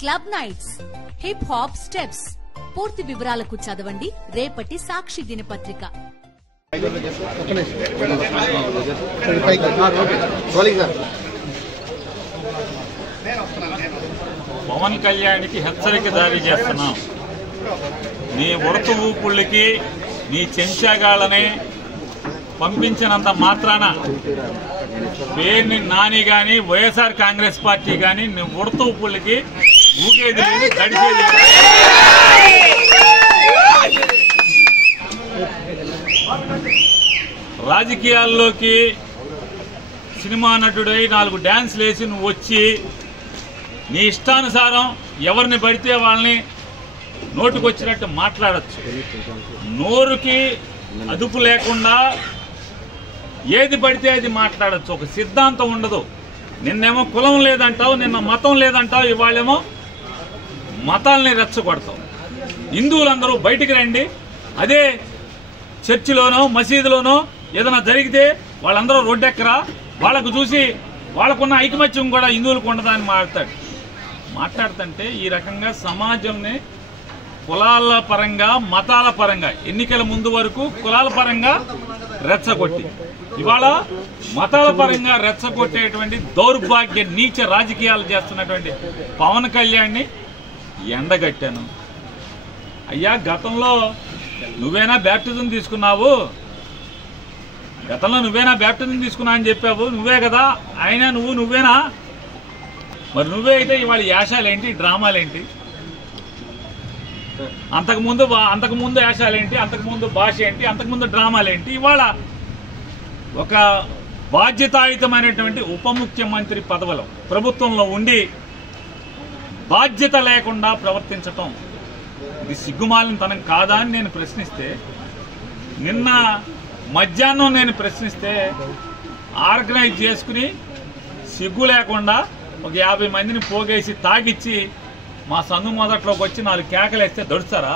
Club nights, hip hop steps. పూర్తి వివరాలకు చదవండి రేపటి సాక్షి దినపత్రిక. పవన్ కళ్యాణ్కి హెచ్చరిక జారీ చేస్తున్నాం. నీ ఉడత ఊపుళ్ళకి నీ చెంచాగాళ్ళని పంపించినంత మాత్రాన పేరుని నాని గాని వైఎస్ఆర్ కాంగ్రెస్ పార్టీ గాని నీ ఉడత ఊపుళ్ళకి ఊగేది లేదు, గడిచేది లేదు. రాజకీయాల్లోకి సినిమా నటుడై 4 డాన్స్లు వేసి నువ్వు వచ్చి నీ ఇష్టానుసారం ఎవరిని పడితే వాళ్ళని నోటుకొచ్చినట్టు మాట్లాడచ్చు. నోరుకి అదుపు లేకుండా ఏది పడితే అది మాట్లాడచ్చు. ఒక సిద్ధాంతం ఉండదు. నిన్నేమో కులం లేదంటావు, నిన్న మతం లేదంటావు, ఇవాళేమో మతాలని రెచ్చగొడతావు. హిందువులందరూ బయటికి రండి, అదే చర్చిలోనో మసీదులోనో ఏదైనా జరిగితే వాళ్ళందరూ రోడ్డెక్కరా, వాళ్ళకు చూసి వాళ్ళకున్న ఐకమత్యం కూడా హిందువులకు ఉండదని మాట్లాడుతుంటే ఈ రకంగా సమాజంని కులాల పరంగా మతాల పరంగా ఎన్నికల ముందు వరకు కులాల పరంగా రెచ్చగొట్టి ఇవాళ మతాల పరంగా రెచ్చగొట్టేటువంటి దౌర్భాగ్య నీచ రాజకీయాలు చేస్తున్నటువంటి పవన్ కళ్యాణ్ని ఎండగట్టాను. అయ్యా, గతంలో నువ్వేనా బ్యాప్టిజం తీసుకున్నావు, గతంలో నువ్వేనా బ్యాప్టిజం తీసుకున్నా అని చెప్పావు, నువ్వే కదా ఆయన, నువ్వేనా? మరి నువ్వే అయితే ఇవాళ యాషాలేంటి, డ్రామాలేంటి? అంతకుముందు యాషాలేంటి, అంతకుముందు భాష ఏంటి, అంతకుముందు డ్రామాలేంటి? ఇవాళ ఒక బాధ్యతాయుతమైనటువంటి ఉప ముఖ్యమంత్రి పదవిలో ప్రభుత్వంలో ఉండి బాధ్యత లేకుండా ప్రవర్తించటం ఇది సిగ్గుమాలిన తనం కాదా అని నేను ప్రశ్నిస్తే, నిన్న మధ్యాహ్నం నేను ప్రశ్నిస్తే ఆర్గనైజ్ చేసుకుని సిగ్గు లేకుండా ఒక 50 మందిని పోగేసి తాగిచ్చి మా సందు మొదట్లోకి వచ్చి 4 కేకలేస్తే దడుస్తారా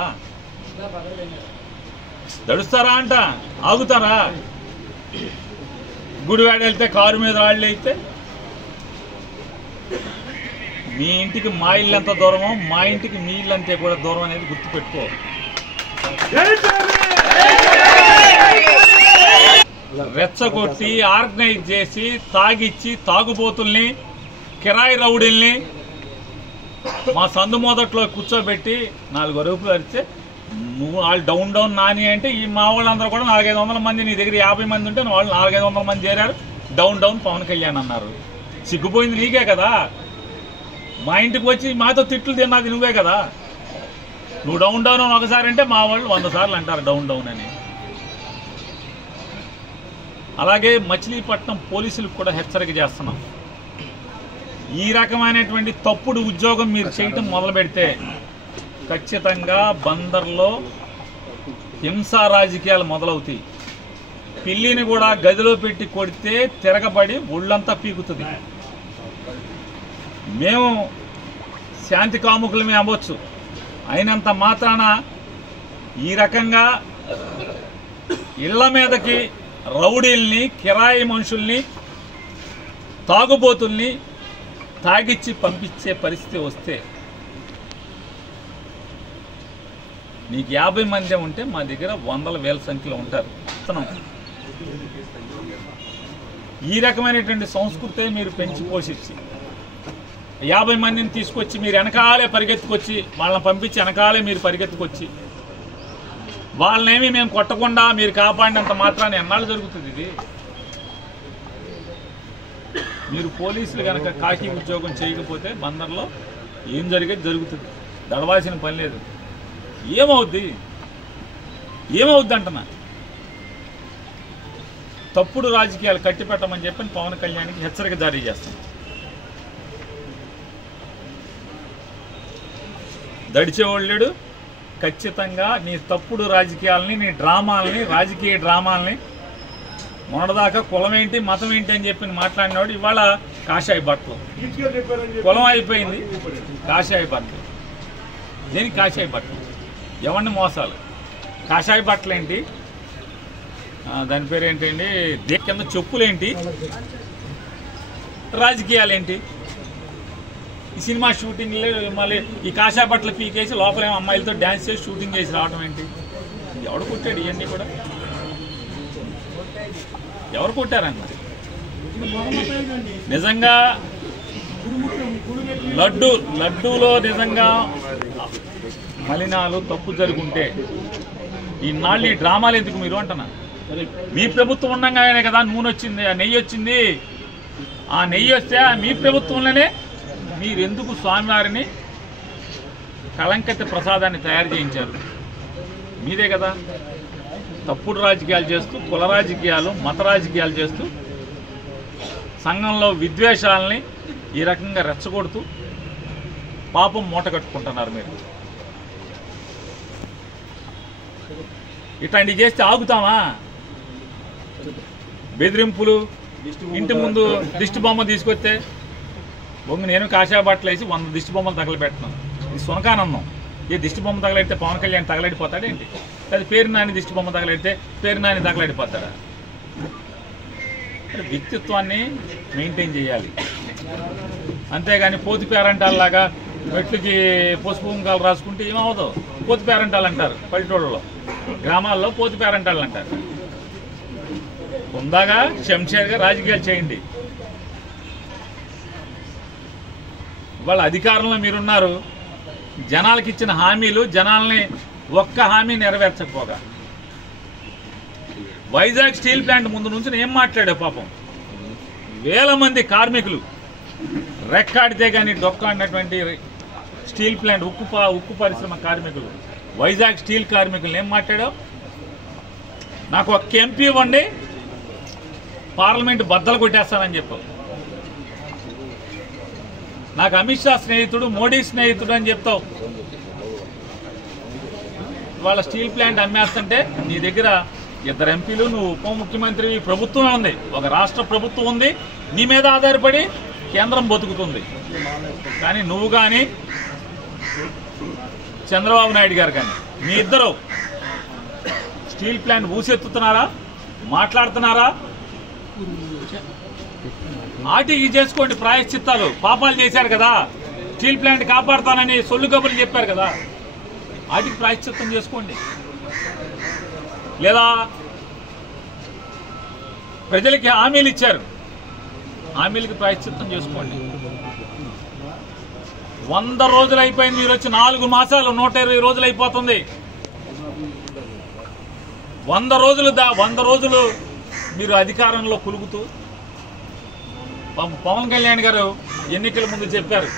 అంట? ఆగుతారా? గుడివాడ వెళ్తే కారు మీద రాళ్ళు అయితే మీ ఇంటికి మా ఇల్లు ఎంత దూరమో మా ఇంటికి మీ ఇల్లు అంతే కూడా దూరం అనేది గుర్తుపెట్టుకో. రెచ్చగొట్టి ఆర్గనైజ్ చేసి తాగిచ్చి తాగుబోతుల్ని కిరాయి రౌడీల్ని మా సందు మొదట్లో కూర్చోబెట్టి 4 అరుపులు అరిస్తే నువ్వు వాళ్ళు డౌన్ నాని అంటే ఈ మా వాళ్ళందరూ కూడా 400-500 మంది, నీ దగ్గర 50 మంది ఉంటే వాళ్ళు 400-500 మంది చేరారు, డౌన్ పవన్ కళ్యాణ్ అన్నారు. సిగ్గుపోయింది నీకే కదా. మా ఇంటికి వచ్చి మాతో తిట్లు తిన్నది నువ్వే కదా. నువ్వు డౌన్ అని ఒకసారి అంటే మా వాళ్ళు 100 సార్లు అంటారు డౌన్ అని. అలాగే మచిలీపట్నం పోలీసులకు కూడా హెచ్చరిక చేస్తున్నాం. ఈ రకమైనటువంటి తప్పుడు ఉద్యోగం మీరు చేయటం మొదలు పెడితే ఖచ్చితంగా బందర్లో హింసా రాజకీయాలు మొదలవుతాయి. పిల్లిని కూడా గదిలో పెట్టి కొడితే తిరగబడి ఒళ్ళంతా పీకుతుంది. మేము శాంతి కాముకులమే అవ్వచ్చు, అయినంత మాత్రాన ఈ రకంగా ఇళ్ల మీదకి రౌడీల్ని, కిరాయి మనుషుల్ని, తాగుబోతుల్ని తాగిచ్చి పంపించే పరిస్థితి వస్తే నీకు 50 మంది ఉంటే మా దగ్గర 100,000 సంఖ్యలో ఉంటారు. ఈ రకమైనటువంటి సంస్కృతే మీరు పెంచి పోషించి 50 మందిని తీసుకొచ్చి మీరు వెనకాలే పరిగెత్తుకొచ్చి వాళ్ళని పంపించి వెనకాలే మీరు పరిగెత్తుకొచ్చి వాళ్ళనేమి మేము కొట్టకుండా మీరు కాపాడినంత మాత్రాన్ని ఎన్నాళ్ళు జరుగుతుంది ఇది? మీరు పోలీసులు కనుక కాకి ఉద్యోగం చేయకపోతే బందర్లో ఏం జరిగేది జరుగుతుంది, దడవాల్సిన పని లేదు. ఏమవుద్ది అంటున్నా. తప్పుడు రాజకీయాలు కట్టిపెట్టమని చెప్పి పవన్ కళ్యాణ్కి హెచ్చరిక జారీ చేస్తాం. దడిచేవాళ్ళేడు ఖచ్చితంగా నీ తప్పుడు రాజకీయాలని, నీ డ్రామాలని, రాజకీయ డ్రామాలని, మొన్నదాకా కులం ఏంటి మతం ఏంటి అని చెప్పి మాట్లాడినవాడు ఇవాళ కాషాయ బట్టలు. కులం అయిపోయింది, కాషాయ బట్టలు. దేనికి కాషాయ బట్టలు? ఎవరిని మోసాలు? కాషాయ బట్టలు ఏంటి, దాని పేరు ఏంటండి, కింద చెప్పులేంటి, రాజకీయాలు ఏంటి? ఈ సినిమా షూటింగ్లో మళ్ళీ ఈ కాషా బట్టలు పీకేసి లోపల ఏమో అమ్మాయిలతో డ్యాన్స్ చేసి షూటింగ్ చేసి రావడం ఏంటి? ఎవడు కొట్టాడు ఇవన్నీ కూడా? ఎవరు కొట్టారన్న? నిజంగా లడ్డూలో నిజంగా మలినాలు తప్పు జరుగుంటే ఈనాళ్ళు ఈ డ్రామాలు ఎందుకు మీరు అంటున్నా? మీ ప్రభుత్వం ఉండగానే కదా నూనె వచ్చింది, ఆ నెయ్యి వచ్చింది. ఆ నెయ్యి వస్తే మీ ప్రభుత్వంలోనే మీరెందుకు స్వామివారిని కళంకత ప్రసాదాన్ని తయారు చేయించారు? మీదే కదా. తప్పుడు రాజకీయాలు చేస్తూ, కుల రాజకీయాలు, మత రాజకీయాలు చేస్తూ, సంఘంలో విద్వేషాలని ఈ రకంగా రెచ్చగొడుతూ పాపం మూట కట్టుకుంటున్నారు మీరు. ఇట్లాంటివి చేస్తే ఆగుతామా? బెదిరింపులు, ఇంటి ముందు దిష్టి బొమ్మ తీసుకొస్తే బొమ్మ నేను కాషాయ బట్టలు వేసి 100 దిష్టి బొమ్మలు తగలబెట్టినాను. ఇది సునకానందం. ఏ దిష్టి బొమ్మ తగలెడితే పవన్ కళ్యాణ్ తగలడిపోతాడేంటి? అది పేరు నాని దిష్టి బొమ్మ తగలెడితే పేరు నాని తగలడిపోతాడా? వ్యక్తిత్వాన్ని మెయింటైన్ చేయాలి. అంతేగాని పోతి పేరంటాల్లాగా మెట్లకి పసుపు కుంకాలు రాసుకుంటే ఏమవుదో? పోతి పేరంటాలు అంటారు పల్లెటూళ్ళలో, గ్రామాల్లో పోతి పేరంటాలు అంటారు. ఉందాగా శంషేర్గా రాజకీయాలు చేయండి. వాళ్ళ అధికారంలో మీరున్నారు. జనాలకు ఇచ్చిన హామీలు జనాల్ని ఒక్క హామీ నెరవేర్చకపోగా వైజాగ్ స్టీల్ ప్లాంట్ ముందు నుంచి ఏం మాట్లాడావు? పాపం వేల మంది కార్మికులు రెక్కాడితే కానీ డొక్కాడినటువంటి స్టీల్ ప్లాంట్ ఉక్కు పరిశ్రమ కార్మికులు, వైజాగ్ స్టీల్ కార్మికులు ఏం మాట్లాడావు? నాకు ఒక్క ఎంపీ ఇవ్వండి, పార్లమెంట్ బద్దలు కొట్టేస్తానని చెప్పావు. నాకు అమిత్ షా స్నేహితుడు, మోడీ స్నేహితుడు అని చెప్తావు. వాళ్ళ స్టీల్ ప్లాంట్ అమ్మేస్తుంటే నీ దగ్గర 2 ఎంపీలు, నువ్వు ఉప ముఖ్యమంత్రి, ప్రభుత్వమే ఉంది, ఒక రాష్ట్ర ప్రభుత్వం ఉంది, నీ మీద ఆధారపడి కేంద్రం బతుకుతుంది. కానీ నువ్వు కానీ చంద్రబాబు నాయుడు గారు కానీ మీ ఇద్దరు స్టీల్ ప్లాంట్ ఊసెత్తుతున్నారా? మాట్లాడుతున్నారా? ఆటికి చేసుకోండి ప్రాయశ్చిత్తాలు. పాపాలు చేశారు కదా, స్టీల్ ప్లాంట్ కాపాడుతానని సొల్లు కబుర్లు చెప్పారు కదా, వాటికి ప్రాయశ్చిత్తం చేసుకోండి. లేదా ప్రజలకి హామీలు ఇచ్చారు, హామీలకి ప్రాయశ్చిత్తం చేసుకోండి. 100 రోజులు అయిపోయింది, మీరు వచ్చి 4 మాసాలు, 120 రోజులు అయిపోతుంది. 100 రోజులు మీరు అధికారంలో కులుగుతూ. పవన్ కళ్యాణ్ గారు ఎన్నికల ముందు చెప్పారు,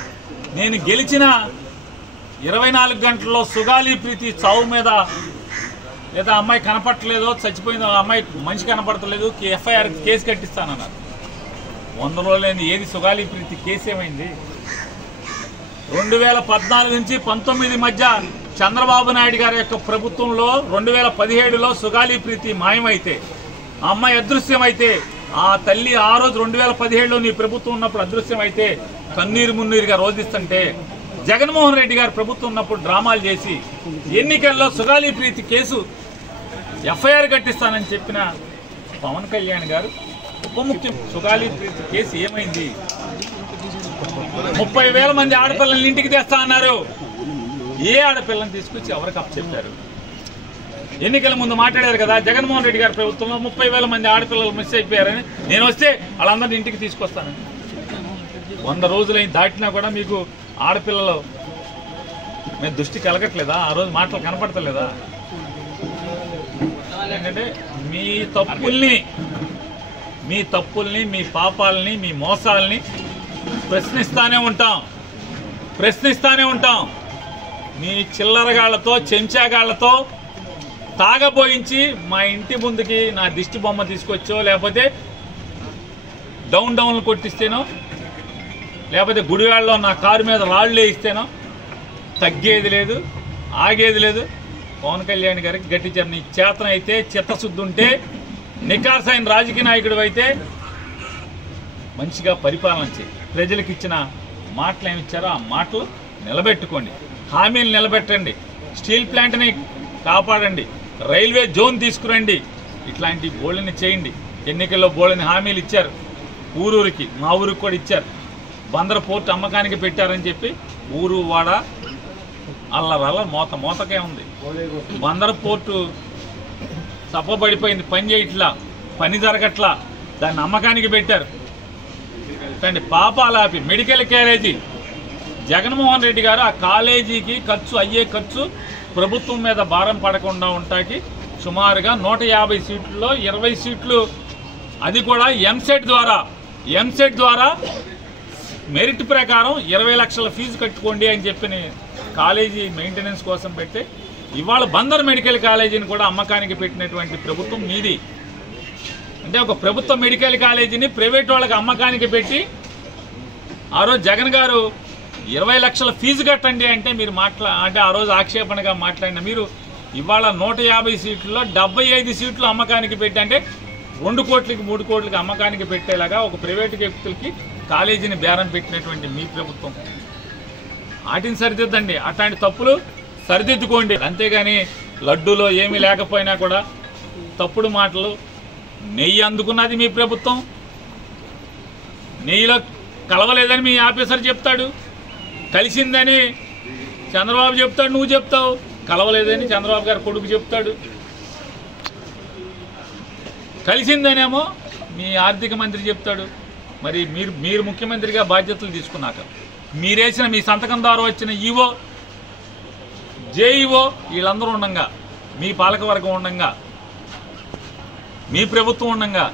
నేను గెలిచిన 24 గంటల్లో సుగాలి ప్రీతి చావు మీద, లేదా అమ్మాయి కనపడలేదో, చచ్చిపోయిందో, అమ్మాయి మనిషి కనపడతలేదు, ఎఫ్ఐఆర్ కేసు కట్టిస్తానన్నారు. 100 రోజులైంది, ఏది సుగాలి ప్రీతి కేసు ఏమైంది? 2014 నుంచి 19 మధ్య చంద్రబాబు నాయుడు గారి యొక్క ప్రభుత్వంలో 2017లో సుగాలి ప్రీతి మాయమైతే, ఆ అమ్మాయి అదృశ్యమైతే, ఆ తల్లి ఆ రోజు 2017లో నీ ప్రభుత్వం ఉన్నప్పుడు అదృశ్యమైతే కన్నీరు మున్నీరుగా రోధిస్తుంటే, జగన్మోహన్ రెడ్డి గారు ప్రభుత్వం ఉన్నప్పుడు డ్రామాలు చేసి ఎన్నికల్లో సుగాలి ప్రీతి కేసు ఎఫ్ఐఆర్ కట్టిస్తానని చెప్పిన పవన్ కళ్యాణ్ గారు ఉప ముఖ్యమంత్రి, సుగాలి ప్రీతి కేసు ఏమైంది? 30,000 మంది ఆడపిల్లల్ని ఇంటికి తెస్తా అన్నారు. ఏ ఆడపిల్లని తీసుకొచ్చి ఎవరికి అప్పచెప్పారు? ఎన్నికల ముందు మాట్లాడారు కదా, జగన్మోహన్ రెడ్డి గారి ప్రభుత్వంలో 30,000 మంది ఆడపిల్లలు మిస్ అయిపోయారని, నేను వస్తే వాళ్ళందరినీ ఇంటికి తీసుకొస్తానని. 100 రోజులైన దాటినా కూడా మీకు ఆడపిల్లలు మేము దృష్టి కలగట్లేదా? ఆ రోజు మాటలు కనపడతలేదా? ఎందుకంటే మీ తప్పుల్ని, మీ పాపాలని, మీ మోసాలని ప్రశ్నిస్తానే ఉంటాం. మీ చిల్లరగాళ్లతో, చెంచాగాళ్లతో తాగబోయించి మా ఇంటి ముందుకి నా దిష్టి బొమ్మ తీసుకొచ్చో, లేకపోతే డౌన్లు కొట్టిస్తేనో, లేకపోతే గుడివాడలో నా కారు మీద రాళ్ళు వేయిస్తేనో తగ్గేది లేదు, ఆగేది లేదు. పవన్ కళ్యాణ్ గారికి గట్టి నీ చేతనైతే, చిత్తశుద్ధి ఉంటే, నికార్సైన రాజకీయ నాయకుడు అయితే మంచిగా పరిపాలన చేయి. ప్రజలకు ఇచ్చిన మాటలు ఏమిచ్చారో ఆ మాటలు నిలబెట్టుకోండి, హామీలు నిలబెట్టండి, స్టీల్ ప్లాంట్ని కాపాడండి, రైల్వే జోన్ తీసుకురండి, ఇట్లాంటి బోళ్ళని చేయండి. ఎన్నికల్లో బోళ్ళని హామీలు ఇచ్చారు, ఊరూరికి, మా ఊరికి కూడా ఇచ్చారు. బందర్ పోర్టు అమ్మకానికి పెట్టారని చెప్పి ఊరు వాడ అల్లరల్ల మోతకే ఉంది. బందర్ పోర్టు సప్పబడిపోయింది, పని చేయట్లా, పని జరగట్లా, దాన్ని అమ్మకానికి పెట్టారు. కానీ పాపాలాపి మెడికల్ కాలేజీ జగన్మోహన్ రెడ్డి గారు ఆ కాలేజీకి అయ్యే ఖర్చు ప్రభుత్వం మీద భారం పడకుండా ఉంటాకి సుమారుగా 150 సీట్లలో 20 సీట్లు, అది కూడా ఎంసెట్ ద్వారా మెరిట్ ప్రకారం 20 లక్షల ఫీజు కట్టుకోండి అని చెప్పిన కాలేజీ మెయింటెనెన్స్ కోసం పెడితే ఇవాళ బందర్ మెడికల్ కాలేజీని కూడా అమ్మకానికి పెట్టినటువంటి ప్రభుత్వం మీది. అంటే ఒక ప్రభుత్వ మెడికల్ కాలేజీని ప్రైవేట్ వాళ్ళకి అమ్మకానికి పెట్టి ఆ రోజు జగన్ గారు 20 లక్షల ఫీజు కట్టండి అంటే మీరు అంటే ఆ రోజు ఆక్షేపణగా మాట్లాడిన మీరు ఇవాళ 150 సీట్లలో 75 సీట్లు అమ్మకానికి పెట్టి, అంటే 2 కోట్లకి 3 కోట్లకి అమ్మకానికి పెట్టేలాగా ఒక ప్రైవేటు వ్యక్తులకి కాలేజీని బేరం పెట్టినటువంటి మీ ప్రభుత్వం. వాటిని సరిదిద్దండి, అట్లాంటి తప్పులు సరిదిద్దుకోండి. అంతేగాని లడ్డూలో ఏమీ లేకపోయినా కూడా తప్పుడు మాటలు. నెయ్యి అందుకున్నది మీ ప్రభుత్వం, నెయ్యిలో కలవలేదని మీ ఆఫీసర్ చెప్తాడు, కలిసిందని చంద్రబాబు చెప్తాడు, నువ్వు చెప్తావు, కలవలేదని చంద్రబాబు గారు కొడుకు చెప్తాడు, కలిసిందనేమో మీ ఆర్థిక మంత్రి చెప్తాడు. మరి మీరు ముఖ్యమంత్రిగా బాధ్యతలు తీసుకున్నాక మీరేసిన మీ సంతకం ద్వారా వచ్చిన ఈవో, జేఈఓ వీళ్ళందరూ ఉండంగా, మీ పాలకవర్గం ఉండంగా, మీ ప్రభుత్వం ఉండంగా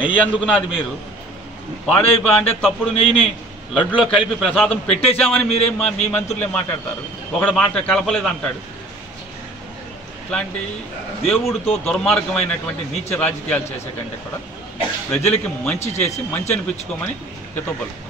నెయ్యి అందుకున్నది మీరు అంటే తప్పుడు నెయ్యిని లడ్డులో కలిపి ప్రసాదం పెట్టేశామని మీ మంత్రులు ఏం మాట్లాడతారు? ఒకడు మాట కలపలేదు అంటాడు. ఇట్లాంటి దేవుడితో దుర్మార్గమైనటువంటి నీచ రాజకీయాలు చేసే కంటే కూడా ప్రజలకి మంచి చేసి మంచి అనిపించుకోమని హితవు పలుకుతాం.